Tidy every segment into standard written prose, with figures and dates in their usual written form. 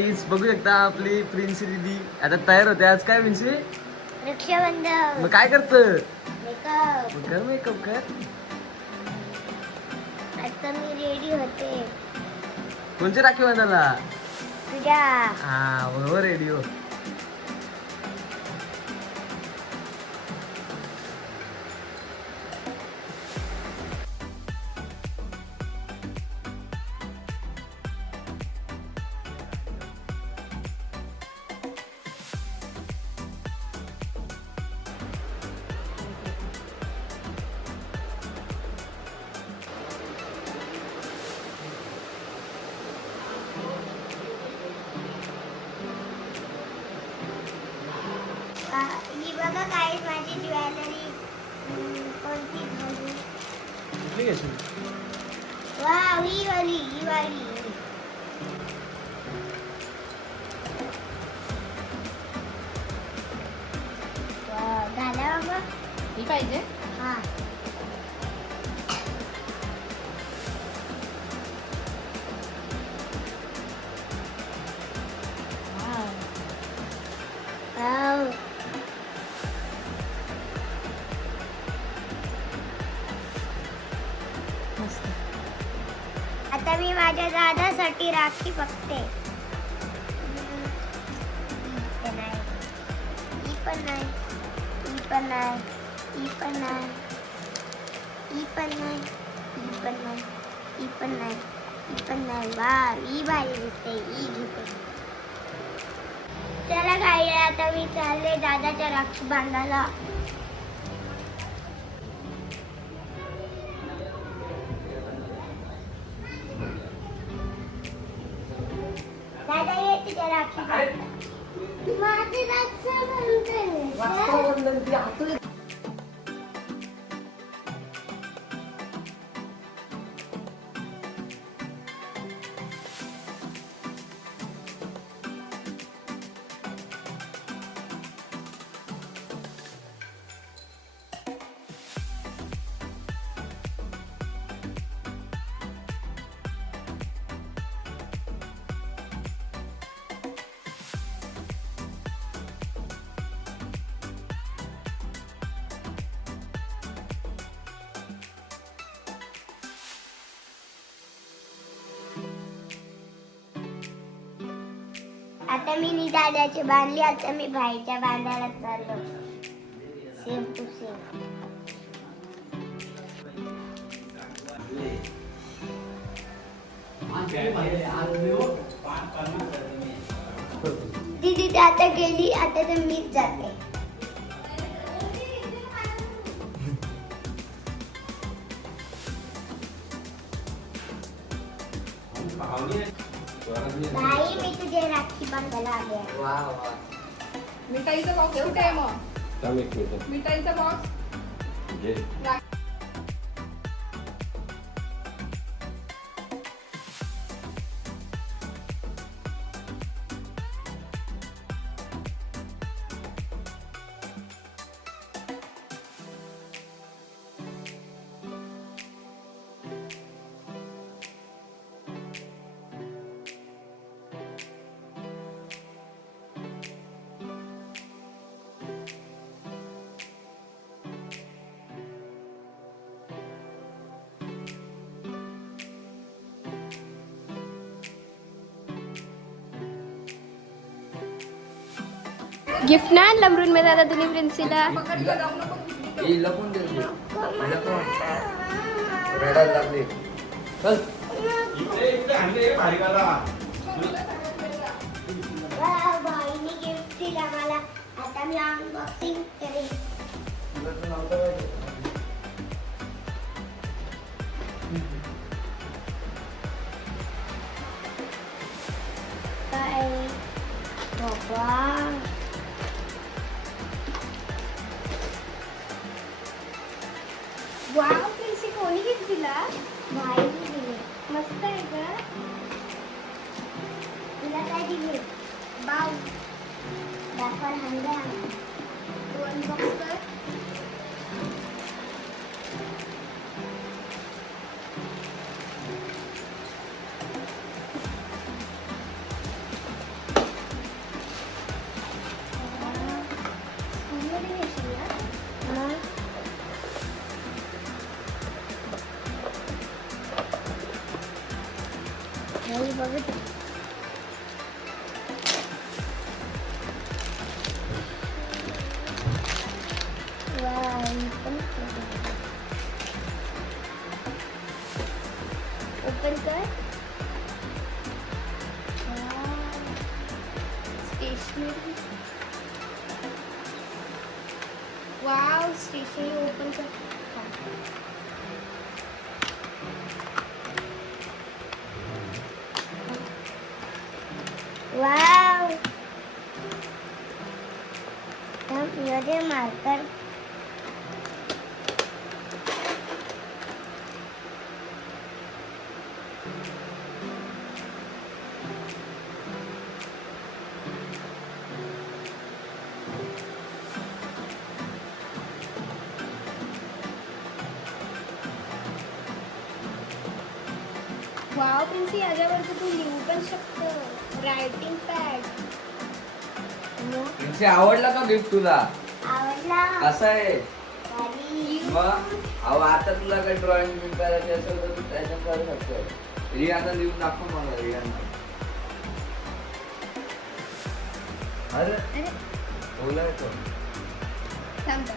गाईस बघू शकता आपली प्रिन्सी दीदी आता तयार होते. आज काय प्रिन्सी? रक्षाबंधन. मग काय करत? मेकअप. कर मेकअप कर. आता मी रेडी होते. कोणची राखी बांधायला? तुझ्या. हा बरोबर रेडी हो. ही बघा काय माझी ज्वेलरी. कोणती घालू? कुठली घेशील? वाव, ही वाली. वाव, घाला बाबा. ही पाहिजे. हा. वाव. मस्त. आता मी माझ्या दादासाठी राखी बघते. ही पण नाही. ही पण नाही. ही पण नाही. ही पण नाही. ही पण नाही. ही पण नाही. ही पण नाही. वा, ही भारी दिसते. ही घेते. चला काही आता मी चालले दादाच्या राखी बांधायला. दादा ये तुझ्या राखी बांधायला. माझी रक्षाबंधन. आता मी दादाची बांधली. आता मी भाईच्या बांधायला चाललो. Same to same. दीदी आता गेली. आता तर मीच जाते. भाई मी तुझे राखी बांधायला आले आहे. वा वा. मिठाईचा बॉक्स कुठे आहे मग? मिठाईचा बॉक्स. गिफ्ट नाही आणलं अमरून में दादा तुम्ही प्रिन्सीला. पकडलं जाऊ नको दुसरीकडे. ही लपून दे. रडायला लागली. चल. भाईने गिफ्ट दिला मला. आता मी अनबॉक्सिंग करेन. काय बाबा. वाव, प्रिन्सी कोणी गिफ्ट दिला? भाई दिले. मस्त आहे का? तुला काय दिले? बाऊ. दाखवा हंड्या. तू अनबॉक्स कर. नाही बघत. वाव, ही पण ओपन कर. स्टेशनरी. वाव, स्टेशनरी ओपन कर. वाव, मध्ये मार्कर. वाव प्रिन्सी, याच्यावरती तू लिहू पण शकतो. Writing pad. प्रिन्सी, आवडला का गिफ्ट तुला? आवडला. कसं आहे भारी. मग? अहो आता तुला काही ड्रॉइंग करायची असेल तर तू त्याच्यात करू शकतो. रियाना लिहून दाखव मला. रियाना अरे बोलाय तो थांब तर.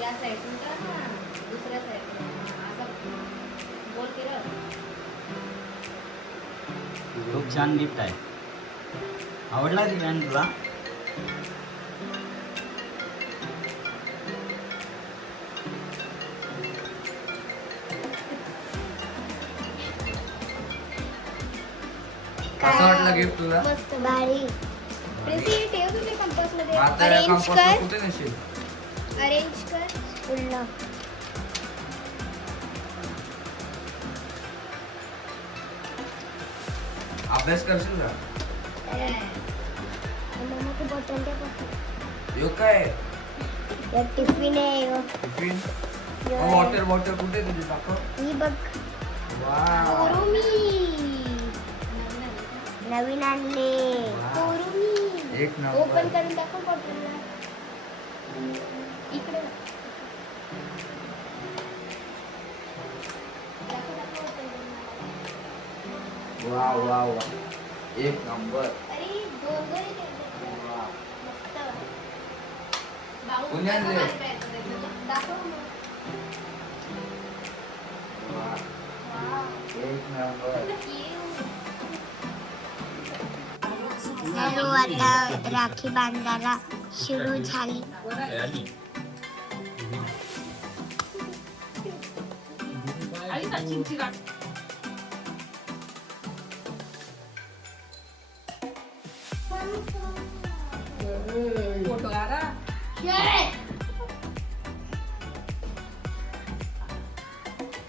या साईडून कर ना, दुसऱ्या साईडून असं बोल केलं. खूप छान गिफ्ट आहे. आवडला ती तुला? कसं वाटलं गिफ्ट तुला? मस्त भारी. प्रिन्सी, ठेव तुम्ही कंपास मध्ये. आता या Arrange कंपासला कर. कुठे नसेल? अरेंज कर. पुन्हा अभ्यास करशील का? मम्मा को बॉटल दे. बॉटल. यो काय या टिफिन आहे यो. टिफिन? यो आहे. वॉटर बॉटल कुठे आहे तुझी? दाखव. ही बघ. वाव. कोरुमी नवीन आणले. वाव. कोरुमी. एक नंबर. ओपन करून दाखव बॉटलला. इकडे दाखव, दाखव open करून. Wow wow wow. एक नंबर. अरे दोन दोन आहेत त्याच्यात. वाव. मस्त. कोणी आणले? दाखव मग. वाव. वाव. एक नंबर. हॅलो, आता राखी बांधायला सुरू झाली. फोटो आला.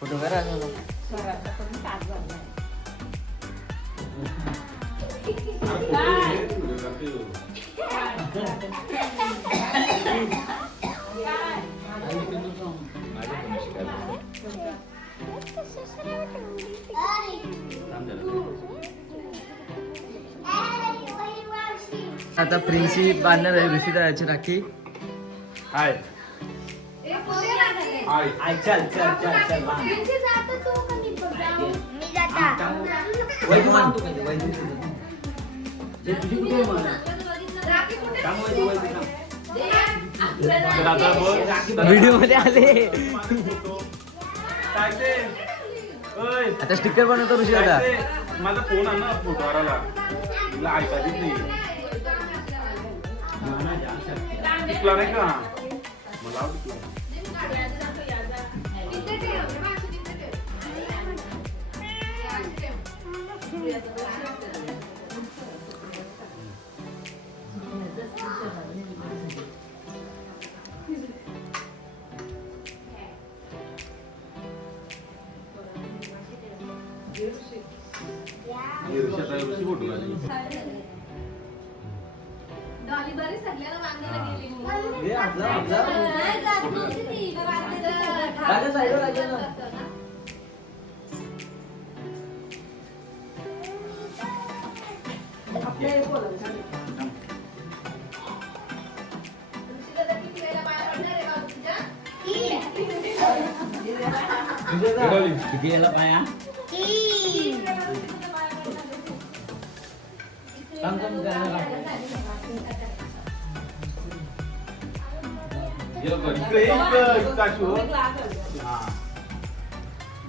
फोटो करा स्वराचा पण तास झाला. आता प्रिन्सी बांधणार आहे ऋषिदाची राखी. हाय ए, पोरी आले. हाय हाय. चल चल चल चल बांध. प्रिन्सी, जातो तू का मी बघावं? मी जाता. वैजू बांधतो का? वैजू जे तुझी कुठे आहे मग? राखी कुठे? काम वैजू वैजू काम. दे. व्हिडिओ मध्ये आले. काय ते? ओय, आता स्टिकर बनवतो ऋषी दादा. काय ते? माझा फोन आहे ना फोटोवाला. तुला ऐकायचीच नाही. टिकला नाही का? मला आवडतो. तिथे ठेव. माशी तिथे ठेव. डॉली बरी सगळ्याला वांगायला गेली म्हणून. हे आपला आपला नाही जात नव्हती ती. रात्री राजा साईडवर राजा ना. ऋषीदादा किती वेळेला पाया पडणार आहे बाबा तुझ्या? किती याला पाया तीन. काम काम करायला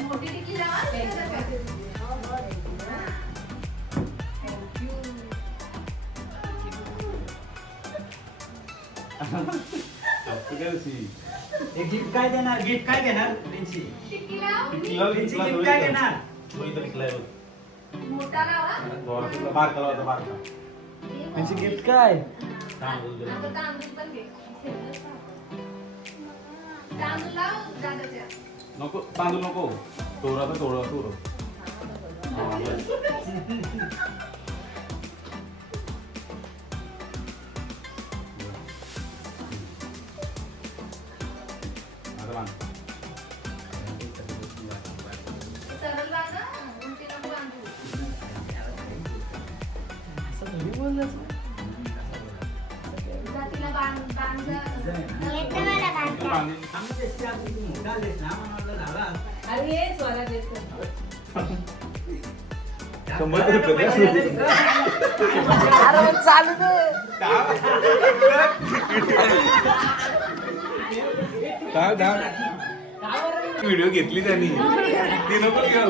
मोठी टिकली लावा. गिफ्ट काय देणार गिफ्ट काय घेणार प्रिन्सी टिकली लाव. प्रिन्सी गिफ्ट काय घेणार मोठा लावा. प्रिन्सी गिफ्ट काय आता तांदूळ पण घे. तांदूळ लाव दादाच्या. नको तांदूळ नको थोडं थोडं थोडं सरळ बांधा, उलटी नको बांधू. जातीला बांध येतं मला बांधता. व्हिडिओ घेतली त्यांनी ती नको घेऊ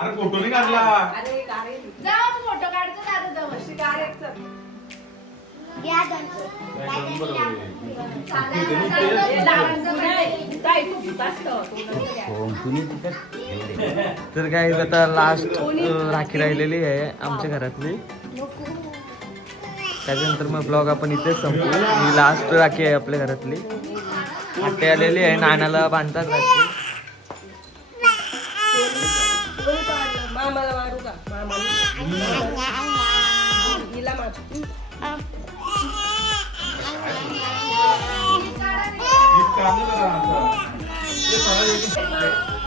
अरे फोटो नाही काढला जाऊ फोटो काढतो दादा जाऊ. या दोन. तर काय आता लास्ट राखी राहिलेली आहे आमच्या घरातली. त्याच्यानंतर मग ब्लॉग आपण इथेच संपू. ही लास्ट राखी आहे आपल्या घरातली. आत्ते आलेली आहे, नानाला बांधतात राखी. काढलं जरा असं. ते सगळं